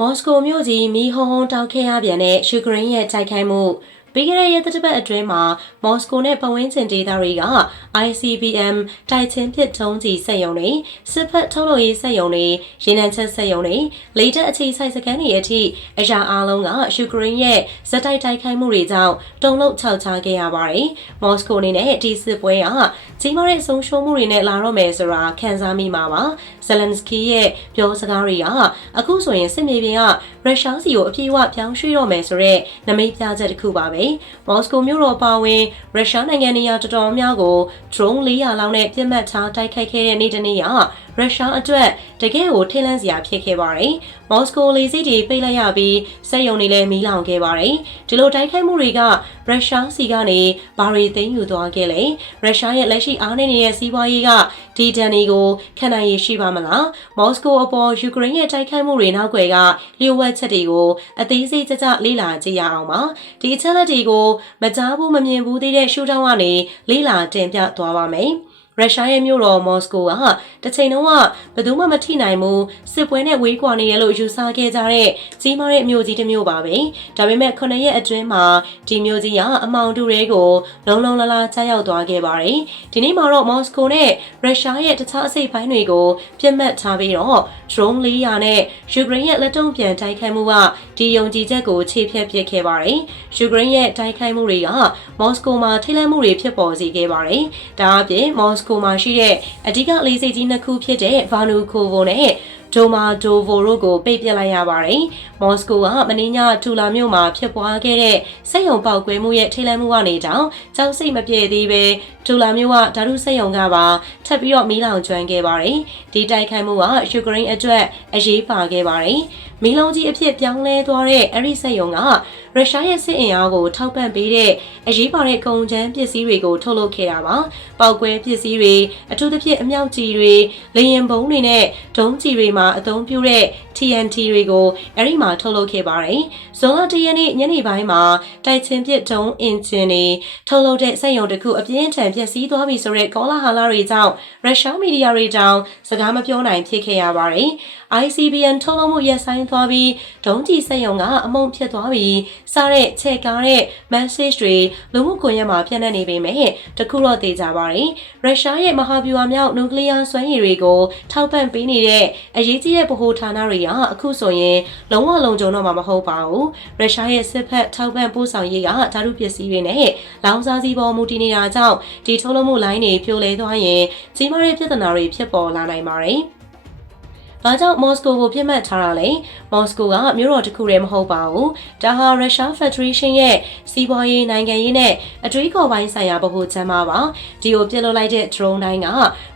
မော်စကိုမြို့ကြီးမီးဟုံးဟုံးတောက်ခဲ့ရပြန်တဲ့ယူကရိန်းရဲ့တိုက်ခိုက်မှု ပြီးခဲ့တဲ့ရက်သတ္တပတ်အတွင်းမှာမော်စကိုနဲ့ပတ်ဝန်းကျင်ဒေသတွေက ICBM တိုက်ချင်းပစ်ထုံးကြီးစက်ရုံတွေစစ်ဖက်ထုတ်လုပ်ရေးစက်ရုံတွေရေနံချက်စက်ရုံတွေလေတပ်အခြေစိုက်စခန်းတွေအထိအရာအလုံးကယူကရိန်းရဲ့ဇက်တိုက်တိုက်ခိုက်မှုတွေကြောင့်တုံ့လုံခြောက်ချခဲ့ရပါတယ်။မော်စကိုအနေနဲ့ဒီစစ်ပွဲကကြီးမားတဲ့ဆုံးရှုံးမှုတွေနဲ့လာတော့မယ်ဆိုတာခံစားမိမှာပါ။ဇလန်စကီရဲ့ပြောစကားတွေကအခုဆိုရင်စစ်မြေပြင်ကရုရှားစီကိုအပြေအဝပြောင်းရွှေ့တော့မယ်ဆိုတော့နမိတ်ပြချက်တစ်ခုပါပဲ။မော်စကိုမြို့တော်ပါဝင်ရုရှားနိုင်ငံနေရာတော်တော်များကို drone 400လောက်နဲ့ပြစ်မှတ်ထားတိုက်ခိုက်ခဲ့တဲ့နေ့တစ်နေ့က ရုရှားအတွက်တကယ်ကိုထိတ်လန့်စရာဖြစ်ခဲ့ပါတယ်။မော်စကိုလေဆိပ်တွေပိတ်လိုက်ရပြီးစက်ရုံတွေလည်းမီးလောင်ခဲ့ပါတယ်။ဒီလိုတိုက်ခိုက်မှုတွေကရုရှားစီကနေဘာတွေသိမ်းယူသွားခဲ့လဲ။ရုရှားရဲ့လက်ရှိအားနည်းနေတဲ့စီးပွားရေးကဒီဒဏ်တွေကိုခံနိုင်ရရှိပါမလား။မော်စကိုအပေါ်ယူကရိန်းရဲ့တိုက်ခိုက်မှုတွေနောက်ွယ်ကလျှို့ဝှက်ချက်တွေကိုအသေးစိတ်ကြကြလေ့လာကြည့်ရအောင်ပါ။ဒီအချက်လက်တွေကိုမကြားဘူးမမြင်ဘူးသေးတဲ့ရှုထောင့်ကနေလေ့လာတင်ပြသွားပါမယ်။ ရုရှားရဲ့မြို့တော်မော်စကိုကတစ်ချိန်လုံးကဘယ်သူမှမထိနိုင်ဘူးစစ်ပွဲနဲ့ဝေးကွာနေရလို့ယူဆခဲ့ကြတဲ့ကြီးမားတဲ့မြို့ကြီးတစ်မြို့ပါပဲဒါပေမဲ့ခုနှစ်ရက်အတွင်းမှာဒီမြို့ကြီးကအမောင်တူတွေကိုလုံလုံလလာချရောက်သွားခဲ့ပါတယ်ဒီနေ့မှာတော့မော်စကိုနဲ့ရုရှားရဲ့တခြားအစိပ်ပိုင်းတွေကိုပြစ်မှတ်ထားပြီးတော့ drone 400နဲ့ယူကရိန်းရဲ့လက်တုံ့ပြန်တိုက်ခိုက်မှုကဒီယုံကြည်ချက်ကိုခြေဖြတ်ပစ်ခဲ့ပါတယ်ယူကရိန်းရဲ့တိုက်ခိုက်မှုတွေကမော်စကိုမှာထိတ်လန့်မှုတွေဖြစ်ပေါ်စေခဲ့ပါတယ်ဒါအပြင်မော်စကိုမှာရှိတဲ့အဓိကလေးစိတ်ကြီးနှစ်ခုဖြစ်တဲ့ဗာနူကိုဗိုနဲ့ဒိုမာဒိုဗိုတို့ကိုပိတ်ပစ်လိုက်ရပါတယ်။မော်စကိုကမင်းညထူလာမြို့မှာဖြစ်ပွားခဲ့တဲ့စိတ်ယုံပေါက်ကွဲမှုရဲ့ထိလန့်မှုကနေတောင်ကြောက်စိတ်မပြေသေးပဲထူလာမြို့ကဓာတုစိတ်ယုံကပါထပ်ပြီးတော့မီးလောင်ကျွမ်းခဲ့ပါတယ်။ဒီတိုက်ခိုက်မှုကယူကရိန်းအတွက်အရေးပါခဲ့ပါတယ်။မီးလုံးကြီးအဖြစ်ပြောင်းလဲသွားတဲ့အဲ့ဒီစိတ်ယုံကရုရှားရဲ့စစ်အင်အားကိုထောက်ပံ့ပေးတဲ့အရေးပါတဲ့ကုန်ကျန်းပစ္စည်းတွေကိုထုတ်လုပ်ခဲ့တာပါ။ပောက်ကွဲပစ္စည်းတွေအထူးသဖြင့်အမြောက်ကြီးတွေလေရင်ဘုံတွေနဲ့ဒုံးကြီးတွေမှာအသုံးပြုတဲ့ TNT တွေကိုအဲ့ဒီမှာထုတ်လုပ်ခဲ့ပါတယ်။ဇွန်လ၁ရက်နေ့ညနေပိုင်းမှာတိုက်ချင်းပစ်ဒုံးအင်ဂျင်တွေထုတ်လုပ်တဲ့စက်ရုံတစ်ခုအပြင်းထန်ပျက်စီးသွားပြီဆိုတဲ့ကောလာဟလတွေကြောင့်ရုရှားမီဒီယာတွေတောင်စကားမပြောနိုင်ဖြစ်ခဲ့ရပါတယ်။ ICBM ထုတ်လုပ်မှုရပ်ဆိုင်းသွားပြီးဒုံးကြီးစက်ရုံကအမုံဖြစ်သွားပြီးစားတဲ့ချဲ့ကားတဲ့ message တွေလူမှုကွန်ရက်မှာပြန့်နှံ့နေပေမဲ့တခုတော့သိကြပါတယ်။ရုရှားရဲ့မဟာဗျူဟာမြောက်နျူကလ িয়ার စွမ်းရည်တွေကိုထောက်ပံ့ပေးနေတဲ့အရေးကြီးတဲ့ဗဟိုဌာနတွေကအခုဆိုရင်လုံးဝလုံခြုံတော့မှာမဟုတ်ပါဘူး။ရုရှားရဲ့စစ်ဖက်ထောက်ပံ့ပို့ဆောင်ရေးကဓာတုပစ္စည်းတွေနဲ့လောင်စာဆီပေါ်မူတည်နေတာကြောင့်ဒီထုတ်လုပ်မှုလိုင်းတွေပြိုလဲသွားရင်ကြီးမားတဲ့ပြဿနာတွေဖြစ်ပေါ်လာနိုင်ပါတယ်။ ဘာကြောင့်မော်စကိုကိုပြစ်မှတ်ထားတာလဲမော်စကိုကမြို့တော်တစ်ခုတည်းမဟုတ်ပါဘူးဒါဟာရုရှားဖက်ဒရေးရှင်းရဲ့စီးပွားရေးနိုင်ငံရေးနဲ့အတွေးခေါ်ပိုင်းဆိုင်ရာဗဟိုချမ်းပါပါဒီကိုပြစ်လို့လိုက်တဲ့ drone တိုင်းက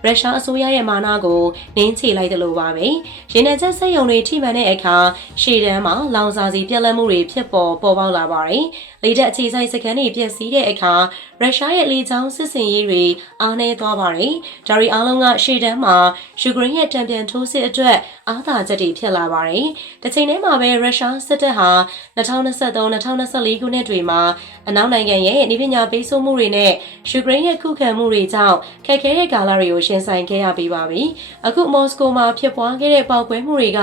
ရုရှားအစိုးရရဲ့မာနကိုနင်းချလိုက်တယ်လို့ပါပဲရင်းနှံချက်စက်ရုံတွေထိမှန်တဲ့အခါရှေ့တန်းမှာလောင်စာစီပြက်လက်မှုတွေဖြစ်ပေါ်ပေါ်ပေါက်လာပါတယ်လေတပ်အခြေစိုက်စခန်းတွေပြည့်စည်တဲ့အခါရုရှားရဲ့လေကြောင်းစစ်စင်ရေးတွေအားနည်းသွားပါတယ်ဒါရီအားလုံးကရှေ့တန်းမှာယူကရိန်းရဲ့တံပြန်ထိုးစစ်အတွက်အားသာချက်တွေဖြစ်လာပါတယ်။တစ်ချိန်တည်းမှာပဲရုရှားစစ်တပ်ဟာ2023-2024ခုနှစ်တွေမှာအနောက်နိုင်ငံရဲ့နေပညာပေးဆိုမှုတွေနဲ့ယူကရိန်းရဲ့ခုခံမှုတွေကြောင့်ခက်ခဲတဲ့ကာလတွေကိုရှင်းဆိုင်ခဲ့ရပြီးပါပြီ။အခုမော်စကိုမှာဖြစ်ပွားခဲ့တဲ့ပေါက်ကွဲမှုတွေက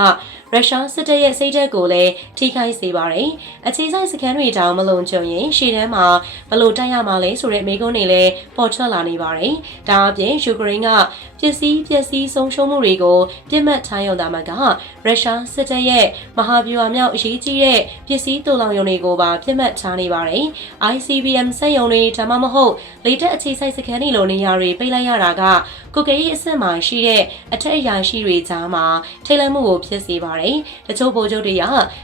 ရုရှားစစ်တပ်ရဲ့စိတ်ဓာတ်ကိုလည်းထိခိုက်စေပါတယ်။အခြေစိုက်စခန်းတွေတောင်မလုံခြုံရင်ရှေ့တန်းမှာဘလို့တိုက်ရမှာလဲဆိုတဲ့မိကုန်းတွေလည်းပေါ်ထွက်လာနေပါတယ်။ဒါအပြင်ယူကရိန်းကပစ္စည်းပစ္စည်းဆုံးရှုံးမှုတွေကိုပြစ်မှတ်ထားရုံသာမကရုရှားစစ်တပ်ရဲ့မဟာဗျူဟာမြောက်အရေးကြီးတဲ့ပစ္စည်းတူလောင်ရုံတွေကိုပါပြစ်မှတ်ထားနေပါတယ်။ ICBM စက်ရုံတွေဒါမှမဟုတ်လေတပ်အခြေစိုက်စခန်းတွေလိုနေရာတွေပိတ်လိုက်ရတာကကုကရေးအဆင့်မှာရှိတဲ့အထက်အရာရှိတွေကြားမှာထိတ်လန့်မှုကိုဖြစ်စေပါတယ်။တချို့ဗိုလ်ချုပ်တွေက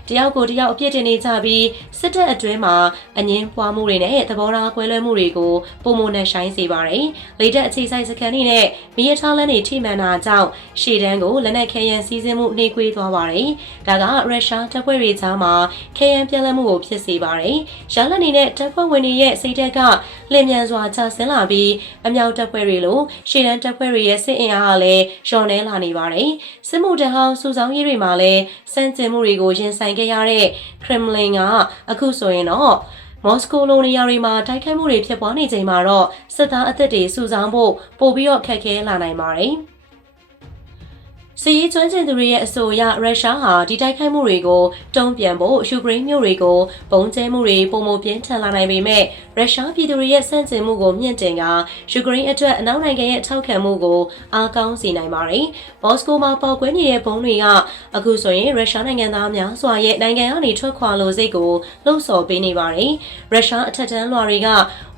တယောက်ကိုတယောက်အပြစ်တင်နေကြပြီးစစ်တပ်အတွင်းမှာအငင်းပွားမှုတွေနဲ့သဘောထားကွဲလွဲမှုတွေကိုပုံမနဲ့ဆိုင်စေပါတယ်။လေတပ်အခြေစိုက်စခန်းတွေနဲ့မီးရထားလမ်းတွေထိမှန်တာကြောင့်ရှေ့တန်းကိုလက်နက်ခဲယမ်းစီးဆင်းမှုနှေးကွေးသွားပါတယ်။ဒါကရုရှားတပ်ဖွဲ့တွေကြားမှာခဲယမ်းပြက်လက်မှုကိုဖြစ်စေပါတယ်။ရလက်နေတဲ့တပ်ဖွဲ့ဝင်တွေရဲ့စိတ်ဓာတ်ကလျင်မြန်စွာကျဆင်းလာပြီးအမြောက်တပ်ဖွဲ့တွေလိုရှေ့တန်းတပ်ဖွဲ့တွေရဲ့စစ်အင်အားကလည်းလျော့နှဲလာနေပါတယ်။စစ်မှုတဟောင်းစုဆောင်းရေးတွေမှာလည်းစန့်ကျင်မှုတွေကိုရင်ဆိုင်ခဲ့ရတဲ့ခရမလင်ကအခုဆိုရင်တော့မော်စကိုလိုနေရာတွေမှာတိုက်ခိုက်မှုတွေဖြစ်ပွားနေချိန်မှာတော့စစ်သားအသက်တွေစုဆောင်းဖို့ပို့ပြီးတော့ခက်ခဲလာနိုင်ပါတယ်။ စီးရေးကျွမ်းကျင်သူတွေရဲ့အဆိုအရရုရှားဟာဒီတိုက်ခိုက်မှုတွေကိုတုံ့ပြန်ဖို့ယူကရိန်းမြို့တွေကိုပုံကျဲမှုတွေပုံမပြင်းထန်လာနိုင်ပေမဲ့ရုရှားပြည်သူတွေရဲ့စန့်ကျင်မှုကိုမြင့်တင်ကယူကရိန်းအတွက်အနောက်နိုင်ငံရဲ့ထောက်ခံမှုကိုအားကောင်းစေနိုင်ပါတယ်။မော်စကိုမှာပေါက်ကွဲနေတဲ့ဘုံတွေကအခုဆိုရင်ရုရှားနိုင်ငံသားများစွာရဲ့နိုင်ငံကနေထွက်ခွာလို့စိတ်ကိုလှုံ့ဆော်ပေးနေပါတယ်။ရုရှားအထက်တန်းလွှာတွေက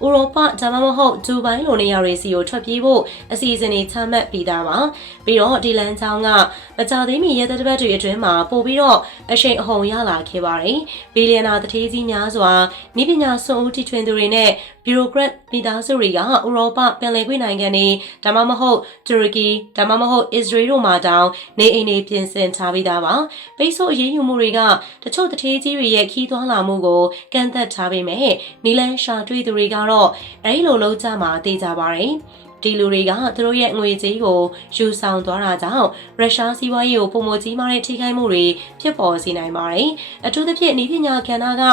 ဥရောပဒါမှမဟုတ်ဒူဘိုင်းလိုနေရာတွေစီကိုထွက်ပြေးဖို့အစီအစဉ်တွေချမှတ်ပြီးသားပါ။ပြီးတော့ဒီလန်ချောင်းကမကြသေးမီရဲတပ်တစ်ပတ်တွေအတွင်းမှာပို့ပြီးတော့အရှိန်အဟုန်ရလာခဲ့ပါတယ်။ဘီလီယံနာတထေးကြီးများစွာနိပညာစွန့်ဦးတီထွင်သူတွေနဲ့ ဘီရိုကရက်မိသားစုတွေကဥရောပပင်လယ်ကွေ့နိုင်ငံတွေဒါမှမဟုတ်တူရကီဒါမှမဟုတ်အစ္စရေးတို့မှာတောင်နေအိမ်တွေပြင်ဆင်ထားပြီးသားပါ။ပိတ်ဆို့အရေးယူမှုတွေကတချို့တထေးကြီးတွေရဲ့ခီးသွွာလာမှုကိုကန့်သက်ထားပေမဲ့နီလန်ရှာတွေ့သူတွေကတော့အဲဒီလိုလုံးကြမှာသိကြပါတယ်။ ဒီလူတွေကသူတို့ရဲ့ငွေကြေးကိုယူဆောင်သွားတာကြောင့်ရုရှားစီးပွားရေးကိုပုံမကြီးမားတဲ့ထိခိုက်မှုတွေဖြစ်ပေါ်စေနိုင်ပါတယ်။အထူးသဖြင့်ဤပညာကဏ္ဍက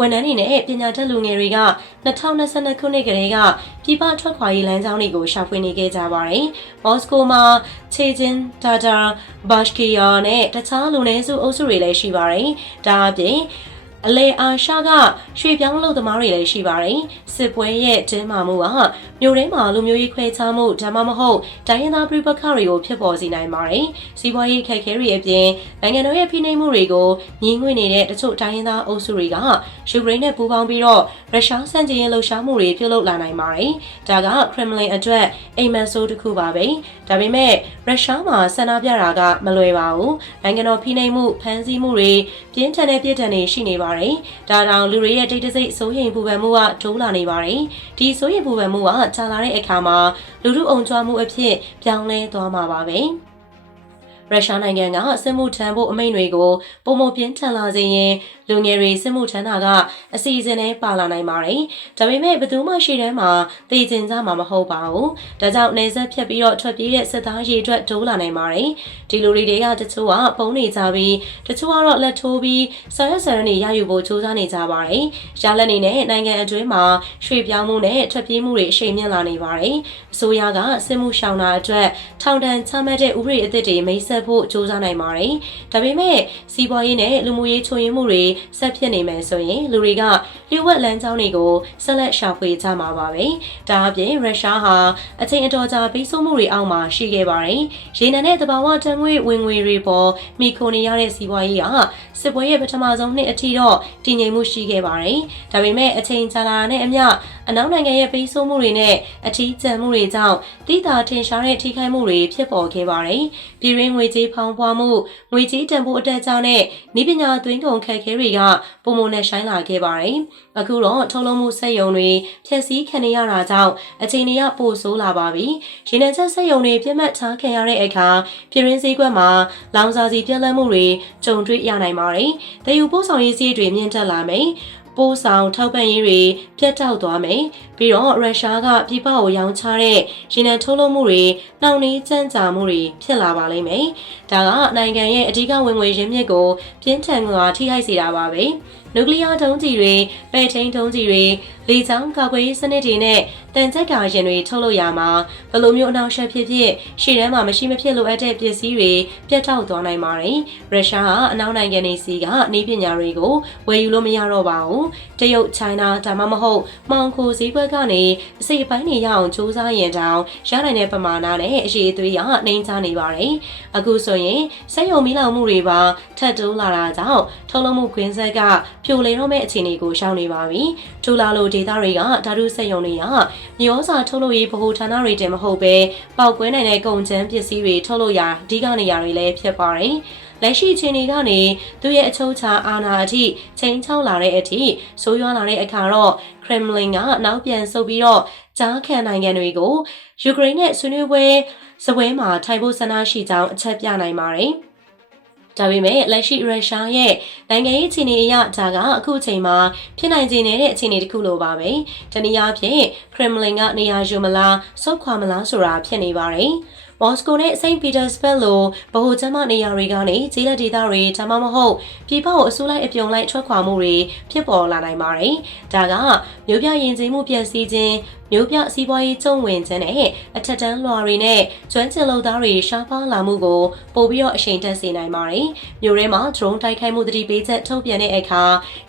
ဝန်ထမ်းတွေနဲ့ပညာတတ်လူငယ်တွေက2022ခုနှစ်ကလေးကပြည်ပထွက်ခွာရေးလမ်းကြောင်းတွေကိုရှာဖွေနေခဲ့ကြပါတယ်။မော်စကိုမှာချေဂျင်တာတာဘတ်ကီယာနဲ့တခြားလူနည်းစုအုပ်စုတွေလည်းရှိပါတယ်။ဒါအပြင် အလေအာရှကရွှေပြောင်းလုပ်သမားတွေလည်းရှိပါတယ်။စစ်ပွဲရဲ့တင်းမာမှုကမြို့ထဲမှာလူမျိုးရေးခွဲခြားမှုဒါမှမဟုတ်တိုင်းရင်းသားပြည်ပခါတွေကိုဖြစ်ပေါ်စေနိုင်ပါတယ်။စီးပွားရေးခက်ခဲတွေအပြင်နိုင်ငံတော်ရဲ့ဖိနှိပ်မှုတွေကိုညီငွေနေတဲ့တချို့တိုင်းရင်းသားအုပ်စုတွေကယူကရိန်းနဲ့ပူးပေါင်းပြီးတော့ရုရှားစံကျင်ရေးလှုပ်ရှားမှုတွေပြုလုပ်လာနိုင်ပါတယ်။ဒါကခရမလင်အတွက်အိမ်မက်ဆိုးတစ်ခုပါပဲ။ဒါပေမဲ့ရုရှားမှာဆန္ဒပြတာကမလွယ်ပါဘူး။နိုင်ငံတော်ဖိနှိပ်မှုဖမ်းဆီးမှုတွေပြင်းထန်တဲ့ပြစ်ဒဏ်တွေရှိနေပါတယ်။ဒါတောင်လူတွေရဲ့တိတ်တဆိတ်စိုးရိမ်ပူပန်မှုကတိုးလာနေပါတယ်။ဒီစိုးရိမ်ပူပန်မှုကကြာလာတဲ့အခါမှာလူထုအုံကြွမှုအဖြစ်ပြောင်းလဲသွားမှာပါပဲ။ရုရှားနိုင်ငံကစစ်မှုထမ်းဖို့အမိန့်တွေကိုပုံမပြင်းထန်လာစေရင် လူငယ်တွေစစ်မှုထမ်းတာကအစီအစဉ်နဲ့ပါလာနိုင်ပါတယ်။ဒါပေမဲ့ဘယ်သူမှရှေ့တန်းမှာတည်ကျင်ကြမှာမဟုတ်ပါဘူး။ဒါကြောင့်နေဆက်ဖြတ်ပြီးတော့ထွက်ပြေးတဲ့စစ်သားရေအတွက်ဒိုးလာနိုင်ပါတယ်။ဒီလူတွေကတချို့ကပုံနေကြပြီးတချို့ကတော့လက်ထိုးပြီးဆရဆရနေရယူဖို့ကြိုးစားနေကြပါတယ်။ရလက်နေနဲ့နိုင်ငံအတွင်းမှာရွှေ့ပြောင်းမှုနဲ့ထွက်ပြေးမှုတွေအရှိန်မြင့်လာနေပါတယ်။အစိုးရကစစ်မှုရှောင်တာအတွက်ထောင်ဒဏ်ချမှတ်တဲ့ဥပဒေအသစ်တွေမိတ်ဆက်ဖို့ကြိုးစားနိုင်ပါတယ်။ဒါပေမဲ့စီးပွားရေးနဲ့လူမှုရေးချိုးယွင်းမှုတွေဆက်ဖြစ်နေမယ်ဆိုရင်လူတွေကလျှို့ဝှက်လမ်းကြောင်းတွေကိုဆက်လက်ရှာဖွေကြမှာပါပဲ။ဒါအပြင်ရုရှားဟာအချိန်အတော်ကြာပြီးဆုံးမှုတွေအောက်မှာရှိခဲ့ပါတယ်။ရေနံနဲ့တဘာဝတန်ငွေဝင်ငွေတွေပေါ်မိခိုနေရတဲ့စီးပွားရေးကစစ်ပွဲရဲ့ပထမဆုံးနှစ်အထိတော့တည်ငြိမ်မှုရှိခဲ့ပါတယ်။ဒါပေမဲ့အချိန်ကြာလာတဲ့နဲ့အမျှအနောက်နိုင်ငံရဲ့ပြီးဆုံးမှုတွေနဲ့အထီးကျန်မှုတွေကြောင့်တိတာထင်ရှားတဲ့ထိခိုက်မှုတွေဖြစ်ပေါ်ခဲ့ပါတယ်။ပြည်ရင်းငွေကြေးဖောင်းပွားမှုငွေကြေးတန်ဖိုးအတက်ကြောင်းနဲ့ဤပညာသွင်းကုန်ခက်ခဲတွေကပုံမနဲ့ဆိုင်လာခဲ့ပါတယ်။အခုတော့ထုတ်လုပ်မှုစက်ရုံတွေဖျက်ဆီးခံရတာကြောင့်အခြေအနေကပိုဆိုးလာပါပြီ။ရင်းနှံချက်စက်ရုံတွေပြတ်မှတ်ထားခံရတဲ့အခါပြည်ရင်းစည်းကွက်မှာလောင်စာစီပြက်လက်မှုတွေကြုံတွေ့ရနိုင်ပါတယ်။တည်ယူပို့ဆောင်ရေးစည်းတွေမြင့်တက်လာမယ်။ ပိုးဆောင်ထောက်ပံ့ရေးတွေပြတ်တောက်သွားမယ်ပြီးတော့ရုရှားကပြည်ပကိုရောင်းချတဲ့ရေနံထုတ်လုပ်မှုတွေနှောင့်နှေးကြမ်းကြာမှုတွေဖြစ်လာပါလိမ့်မယ်ဒါကနိုင်ငံရဲ့အဓိကဝင်ငွေရင်းမြစ်ကိုပြင်းထန်စွာထိခိုက်စေတာပါပဲနျူကလ িয়ার ဒုံးကျည်တွေပဲ့ထိန်ဒုံးကျည်တွေလေကြောင်းကာကွယ်ရေးစနစ်တွေနဲ့တန်ကြိုက်ကာရင်တွေထုတ်လုပ်ရမှာဘယ်လိုမျိုးအနောက်ရှက်ဖြစ်ဖြစ်ရှေ့တန်းမှာမရှိမဖြစ်လိုအပ်တဲ့ပစ္စည်းတွေပြတ်တောက်သွားနိုင်ပါတယ်။ရုရှားကအနောက်နိုင်ငံတွေစီကနေပညာတွေကိုဝယ်ယူလို့မရတော့ပါဘူး။တရုတ်၊ချိုင်းနာဒါမှမဟုတ်မှောင်ခိုဈေးကွက်ကနေအစိပ်အပိုင်းတွေရအောင်စူးစမ်းရင်တောင်ရနိုင်တဲ့ပမာဏနဲ့အရေးသွေးရနှိမ်ချနေပါတယ်။အခုဆိုရင်စက်ရုံမီးလောင်မှုတွေပါထပ်တိုးလာတာကြောင့်ထုတ်လုပ်မှုခွင်းဆက်ကပြိုလေတော့မဲ့အခြေအနေကိုရှောင်နေပါပြီ။ထူလာလိုဒေတာတွေကဓာတုစက်ရုံတွေကမျိုးစာထုတ်လုပ်ရေးဗဟိုဌာနတွေတင်မဟုတ်ပဲပောက်ကွဲနိုင်တဲ့ကုန်ကျန်းပစ္စည်းတွေထုတ်လုပ်ရာအဓိကနေရာတွေလည်းဖြစ်ပါတယ်။လက်ရှိအခြေအနေကနေသူရဲ့အချုပ်ချာအာဏာအထိချိန်ချောက်လာတဲ့အထိဆိုးရွားလာတဲ့အခါတော့ခရမလင်ကနောက်ပြန်ဆုတ်ပြီးတော့ကြားခံနိုင်ငံတွေကိုယူကရိန်းနဲ့ဆွေးနွေးပွဲစပွဲမှာထိုင်ဖို့ဆန္ဒရှိကြောင်းအချက်ပြနိုင်ပါတယ်။ ဒါပေမဲ့လက်ရှိရုရှားရဲ့နိုင်ငံရေးအခြေအနေအရဒါကအခုအချိန်မှာဖြစ်နိုင်ခြေနေတဲ့အခြေအနေတစ်ခုလိုပါပဲ။တနည်းအားဖြင့်ခရမလင်ကနေရာယူမလားဆုတ်ခွာမလားဆိုတာဖြစ်နေပါတယ်။မော်စကိုနဲ့စိန့်ပီတာစဘတ်လိုဗဟိုကျမ်းမနေရာတွေကနေဂျေးလက်ဒေသတွေဒါမှမဟုတ်ပြည်ပကိုအစိုးလိုက်အပြုံလိုက်ထွက်ခွာမှုတွေဖြစ်ပေါ်လာနိုင်ပါတယ်။ဒါကမြို့ပြရင်ကျေးမှုပျက်စီးခြင်းမျိုးပြစီးပွားရေးကျုံဝင်ခြင်းနဲ့အထက်တန်းလွှာတွေနဲ့ကျွမ်းကျင်လုပ်သားတွေရှားပါးလာမှုကိုပိုပြီးတော့အရှိန်တက်စေနိုင်ပါတယ်။မျိုးထဲမှာ drone တိုက်ခိုက်မှုတတိပေးချက်ထုတ်ပြန်တဲ့အခါ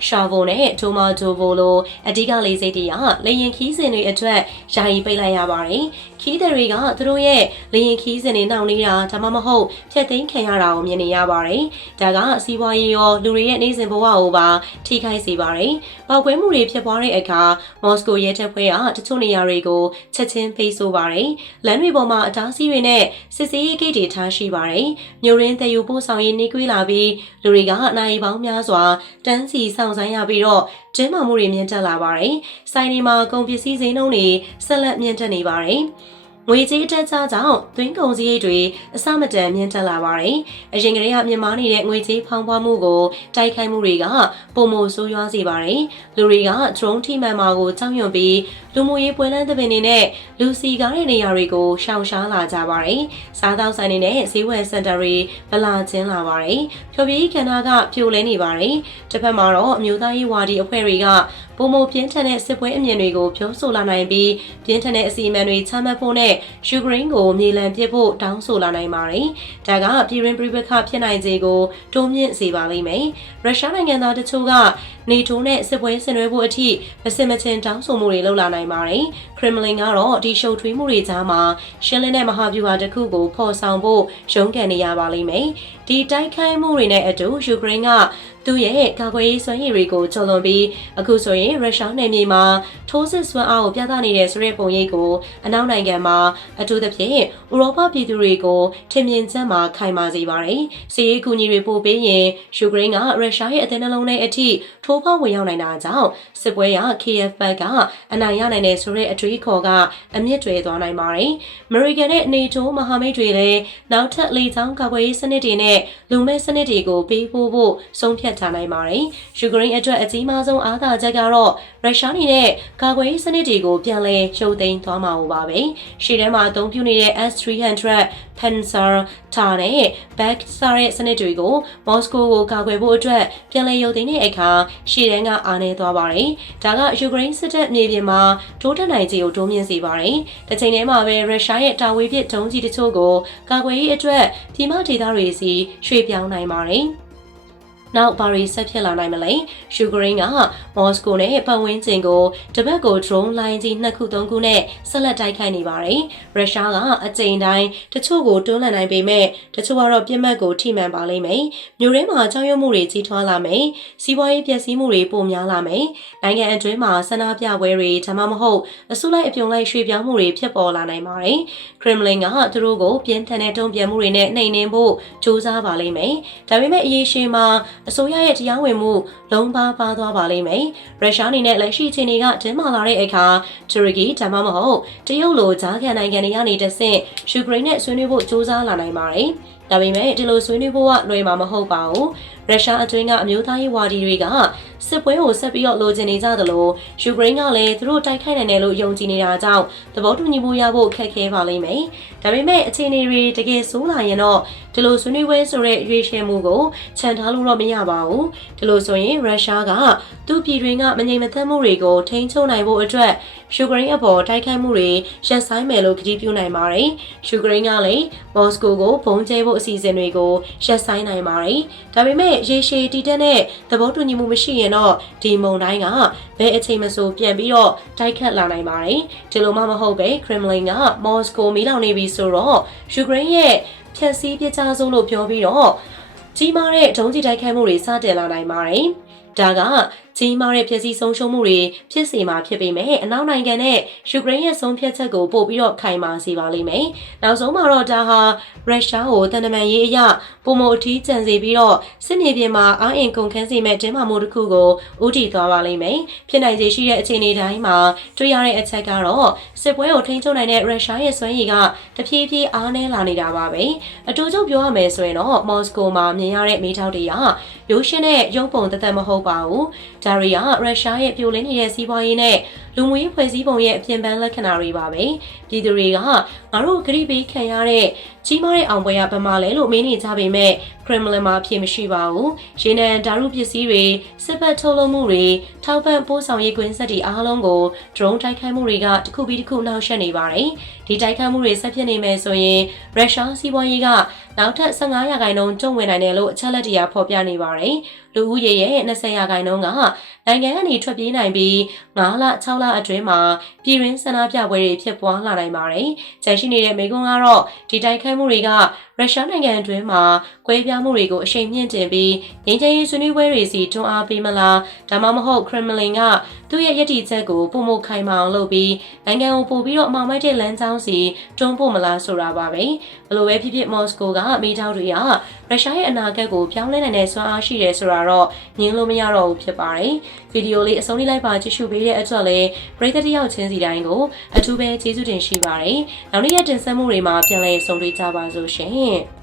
Shavo နဲ့ Tomajovo လိုအဓိကလေးစိတ်တွေကလေရင်ခီးစဉ်တွေအတွက်ယာယီပိတ်လိုက်ရပါတယ်။ခီးသည်တွေကသူတို့ရဲ့လေရင်ခီးစဉ်တွေနှောင့်နှေးတာဒါမှမဟုတ်ဖျက်သိမ်းခံရတာကိုမြင်နေရပါတယ်။ဒါကစီးပွားရေးရောလူတွေရဲ့နေ့စဉ်ဘဝကိုပါထိခိုက်စေပါတယ်။ပောက်ကွဲမှုတွေဖြစ်ပွားတဲ့အခါမော်စကိုရဲတပ်ဖွဲ့ကတချို့နေရာတွေကိုချက်ချင်းပိတ်ဆို့ပါတယ်။လမ်းတွေပေါ်မှာအတားအဆီးတွေနဲ့စစ်ဆေးရေးဂိတ်တွေထားရှိပါတယ်။မြို့ရင်းတည်ယူပို့ဆောင်ရေးနှိကွေးလာပြီးလူတွေကနိုင်ပေါင်းများစွာတန်းစီဆောင်ဆိုင်ရပြီးတော့ကျင်းမာမှုတွေမြင့်တက်လာပါတယ်။ဆိုင်တွေမှာကုန်ပစ္စည်းဈေးနှုန်းတွေဆက်လက်မြင့်တက်နေပါတယ်။ ငွေကြေးအတက်အကျကြောင့်သွင်းကုန်စရိတ်တွေအစမတန်မြင့်တက်လာပါတယ်။အရင်ကတည်းကမြန်မာနေတဲ့ငွေကြေးဖောင်းပွားမှုကိုတိုက်ခိုက်မှုတွေကပုံမဆိုးရွားစေပါတယ်။လူတွေက drone ထိမှန်မှာကိုကြောက်ရွံ့ပြီးလူမှုရေးပွဲလန်းသဘင်တွေနဲ့လူစီကားတဲ့နေရာတွေကိုရှောင်ရှားလာကြပါတယ်။စားသောက်ဆိုင်တွေနဲ့ဈေးဝယ်စင်တာတွေဗလာကျင်းလာပါတယ်။ဖြိုပြေးခန္ဓာကပြိုလဲနေပါတယ်။တစ်ဖက်မှာတော့အမျိုးသားရေးဝါဒီအဖွဲ့တွေက ပုံမပြင်းထန်တဲ့စစ်ပွဲအမြင်တွေကိုပြောဆိုလာနိုင်ပြီးပြင်းထန်တဲ့အစီအမံတွေချမှတ်ဖို့နဲ့ယူကရိန်းကိုမြေလံပစ်ဖို့တောင်းဆိုလာနိုင်ပါတယ်။ဒါကပြည်ရင်းပြည်ပခဖြစ်နိုင်ခြေကိုတိုးမြင့်စေပါလိမ့်မယ်။ရုရှားနိုင်ငံသားတချို့ကနေတိုနဲ့စစ်ပွဲဆင်နွှဲဖို့အထိမစင်မချင်းတောင်းဆိုမှုတွေလုပ်လာနိုင်ပါတယ်။ခရမလင်ကတော့ဒီရှုပ်ထွေးမှုတွေကြားမှာရှင်းလင်းတဲ့မဟာဗျူဟာတစ်ခုကိုဖော်ဆောင်ဖို့ရုန်းကန်နေရပါလိမ့်မယ်။ဒီတိုက်ခိုက်မှုတွေနဲ့အတူယူကရိန်းက သူ့ရဲ့ကာကွယ်ရေးစွမ်းရည်တွေကိုကျော်လွန်ပြီးအခုဆိုရင်ရုရှားနယ်မြေမှာထိုးစစ်စွမ်းအားကိုပြသနေတဲ့ဆိုတဲ့ပုံရိပ်ကိုအနောက်နိုင်ငံမှာအထူးသဖြင့်ဥရောပပြည်သူတွေကိုထင်မြင်ချက်မှာခိုင်မာစေပါတယ်။စီးရေးကူညီတွေပို့ပေးရင်ယူကရိန်းကရုရှားရဲ့အသင်းနှလုံးထဲအထိ ထိုးဖောက်ဝင်ရောက်နိုင်တာကြောင့်စစ်ပွဲရ KF ဘက်ကအနိုင်ရနိုင်တဲ့ဆိုတဲ့အထွေးခေါ်ကအမြင့်တွေသွားနိုင်ပါတယ်။အမေရိကန်နဲ့ NATO မဟာမိတ်တွေလည်းနောက်ထပ်လေကြောင်းကာကွယ်ရေးစနစ်တွေနဲ့လူမဲ့စနစ်တွေကိုပေးပို့ဖို့ဆုံးဖြတ်ထားနိုင်ပါတယ်။ယူကရိန်းအတွက်အကြီးမားဆုံးအားသာချက်ကတော့ရုရှားနေတဲ့ကာကွယ်ရေးစနစ်တွေကိုပြန်လည်ရှုပ်သိမ်းသွားမှာပါပဲ။ရှေ့ထဲမှာအသုံးပြုနေတဲ့ S300 Panzer တာနဲ့ Back စတဲ့စနစ်တွေကိုမော်စကိုကိုကာကွယ်ဖို့အတွက်ပြန်လည်ရုပ်သိမ်းတဲ့အခါရှေ့တန်းကအားနည်းသွားပါတယ်။ဒါကယူကရိန်းစစ်တပ်မြေပြင်မှာတိုးတက်နိုင်ခြေကိုတိုးမြင့်စေပါတယ်။တစ်ချိန်တည်းမှာပဲရုရှားရဲ့တာဝေးပစ်ဒုံးကြီးတချို့ကိုကာကွယ်ရေးအတွက်ပြည်မဒေသတွေစီရွှေ့ပြောင်းနိုင်ပါတယ်။ နောက်ဘာတွေဆက်ဖြစ်လာနိုင်မလဲယူကရိန်းကမော်စကိုနဲ့ပတ်ဝန်းကျင်ကိုတပတ်ကို drone လိုင်းကြီးနှစ်ခုသုံးခုနဲ့ဆက်လက်တိုက်ခိုက်နေပါတယ်ရုရှားကအကြိမ်တိုင်းတချို့ကိုတွန်းလှန်နိုင်ပေမဲ့တချို့ကတော့ပြစ်မှတ်ကိုထိမှန်ပါလိမ့်မယ်မြို့ထဲမှာကြောက်ရွံ့မှုတွေကြီးထွားလာမယ်စီးပွားရေးပျက်စီးမှုတွေပိုများလာမယ်နိုင်ငံအတွင်းမှာဆန္ဒပြပွဲတွေဒါမှမဟုတ်အစုလိုက်အပြုံလိုက်ရွှေ့ပြောင်းမှုတွေဖြစ်ပေါ်လာနိုင်ပါတယ်ခရမလင်ကသူတို့ကိုပြင်းထန်တဲ့တုံ့ပြန်မှုတွေနဲ့နှိမ်နင်းဖို့ကြိုးစားပါလိမ့်မယ်ဒါပေမဲ့အရေးရှိမှာ အစိုးရရဲ့တရားဝင်မှုလုံးပါပါသွားပါလိမ့်မယ်။ရုရှားအနေနဲ့လက်ရှိအခြေအနေကတင်းမာလာတဲ့အခါတူရကီဒါမှမဟုတ်တရုတ်လိုဂျာကန်နိုင်ငံတွေကနေတဆင့်ယူကရိန်းနဲ့ဆွေးနွေးဖို့စ조사လာနိုင်ပါတယ်။ ဒါပေမဲ့ဒီလိုဆွေးနွေးဖို့ကလွယ်မှာမဟုတ်ပါဘူး။ရုရှားအတွင်းကအမျိုးသားရေးဝါဒီတွေကစစ်ပွဲကိုဆက်ပြီးတော့လိုချင်နေကြသလိုယူကရိန်းကလည်းသူတို့တိုက်ခိုက်နိုင်တယ်လို့ယုံကြည်နေတာကြောင့်သဘောတူညီမှုရဖို့ခက်ခဲပါလိမ့်မယ်။ဒါပေမဲ့အခြေအနေတွေတကယ်ဆိုးလာရင်တော့ဒီလိုဆွေးနွေးပွဲဆိုတဲ့ရွေးချယ်မှုကိုခြံထားလို့တော့မရပါဘူး။ဒီလိုဆိုရင်ရုရှားကသူ့ပြည်တွင်းကမငြိမ်မသက်မှုတွေကိုထိန်းချုပ်နိုင်ဖို့အတွက် ယူကရိန်းအပေါ်တိုက်ခိုက်မှုတွေရပ်ဆိုင်းမယ်လို့ကတိပြုနိုင်ပါတယ်။ယူကရိန်းကလည်းမော်စကိုကိုပုံကျဲဖို့အစီအစဉ်တွေကိုရပ်ဆိုင်းနိုင်ပါတယ်။ဒါပေမဲ့ရေရှည်တည်တဲ့နဲ့သဘောတူညီမှုမရှိရင်တော့ဒီမုံတိုင်းကဘယ်အချိန်မဆိုပြန်ပြီးတော့တိုက်ခတ်လာနိုင်ပါတယ်။ဒီလိုမှမဟုတ်ပဲခရမလင်ကမော်စကိုမီးလောင်နေပြီဆိုတော့ယူကရိန်းရဲ့ဖြက်စီးပြစ်ချဆုံးလို့ပြောပြီးတော့ကြီးမားတဲ့ဒုံးကျည်တိုက်ခိုက်မှုတွေစတင်လာနိုင်ပါတယ်။ဒါက ကြီးမားတဲ့ပြည်စည်းဆုံးရှုံးမှုတွေဖြစ်စေမှာဖြစ်ပေမဲ့အနောက်နိုင်ငံနဲ့ယူကရိန်းရဲ့ဆုံးဖြတ်ချက်ကိုပို့ပြီးတော့ခိုင်မာစေပါလိမ့်မယ်။နောက်ဆုံးမှာတော့ဒါဟာရုရှားကိုတန်တမန်ရေးအရပုံမအထီးကျန်စေပြီးတော့စစ်မြေပြင်မှာအာအင်ကုန်ခန်းစီမဲ့တင်းမာမှုတစ်ခုကိုဥတီသွားပါလိမ့်မယ်။ဖြစ်နိုင်ခြေရှိတဲ့အခြေအနေတိုင်းမှာတွေ့ရတဲ့အချက်ကတော့စစ်ပွဲကိုထိန်းချုပ်နိုင်တဲ့ရုရှားရဲ့စွမ်းရည်ကတဖြည်းဖြည်းအားနည်းလာနေတာပါပဲ။အတူတူပြောရမယ်ဆိုရင်တော့မော်စကိုမှာမြင်ရတဲ့မိထောက်တွေကရိုးရှင်းတဲ့ရုပ်ပုံတသက်မဟုတ်ပါဘူး။ဒါရီကရုရှားရဲ့ပြိုလင်းနေတဲ့စီးပွားရေးနဲ့လူမှုရေးဖွဲ့စည်းပုံရဲ့အပြင်ပန်းလက္ခဏာတွေပါပဲပြည်သူတွေကငါတို့ဂရိပေးခံရတဲ့ကြီးမားတဲ့အောင်ပွဲကဘယ်မှာလဲလို့မေးနေကြပေမဲ့ခရမလင်မှာအဖြစ်မရှိပါဘူး။ရေနံဓာတုပစ္စည်းတွေစစ်ဘက်ထုတ်လုပ်မှုတွေထောက်ပံ့ပို့ဆောင်ရေးကွင်းဆက်တွေအားလုံးကို drone တိုက်ခိုက်မှုတွေကတစ်ခုပြီးတစ်ခုနှောက်ယှက်နေပါတယ်။ဒီတိုက်ခိုက်မှုတွေဆက်ဖြစ်နေမယ်ဆိုရင်ရုရှားစီးပွားရေးကနောက်ထပ်15ရာခိုင်နှုန်းကျုံဝင်နိုင်တယ်လို့အချက်လက်တွေကဖော်ပြနေပါတယ်။ လူဦးရေရဲ့20ရာခိုင်နှုန်းက နိုင်ငံကနေထွက်ပြေးနိုင်ပြီး9လ6လအတွင်းမှာပြည်တွင်းဆန္ဒပြပွဲတွေဖြစ်ပွားလာနိုင်ပါတယ်။ကျန်ရှိနေတဲ့မိကုန်းကတော့ဒီတိုက်ခိုက်မှုတွေကရုရှားနိုင်ငံအတွင်းမှာကွဲပြားမှုတွေကိုအရှိန်မြင့်တင်ပြီးငြိမ်းချမ်းရေးဆွေးနွေးပွဲတွေစီတွန်းအားပေးမလားဒါမှမဟုတ်ခရမလင်ကသူ့ရဲ့ယက်တီချက်ကိုပုံမခိုင်မာအောင်လုပ်ပြီးနိုင်ငံကိုပို့ပြီးတော့အမှောင်မိုက်တဲ့လမ်းကြောင်းစီတွန်းပို့မလားဆိုတာပါပဲဘလို့ပဲဖြစ်ဖြစ်မော်စကိုကမိသားတွေကရုရှားရဲ့အနာဂတ်ကိုပြောင်းလဲနိုင်တဲ့စွမ်းအားရှိတယ်ဆိုတာတော့ငြင်းလို့မရတော့ဘူးဖြစ်ပါတယ်ဗီဒီယိုလေးအဆုံးလေးလိုက်ပါကြည့်ရှုပေးတဲ့အတွက်လည်းပရိသတ်တစ်ယောက်ချင်းစီတိုင်းကိုအထူးပဲကျေးဇူးတင်ရှိပါတယ်နောက်နေ့ရက်တင်ဆက်မှုတွေမှာပြန်လည်ဆုံတွေ့ကြပါစို့ရှင်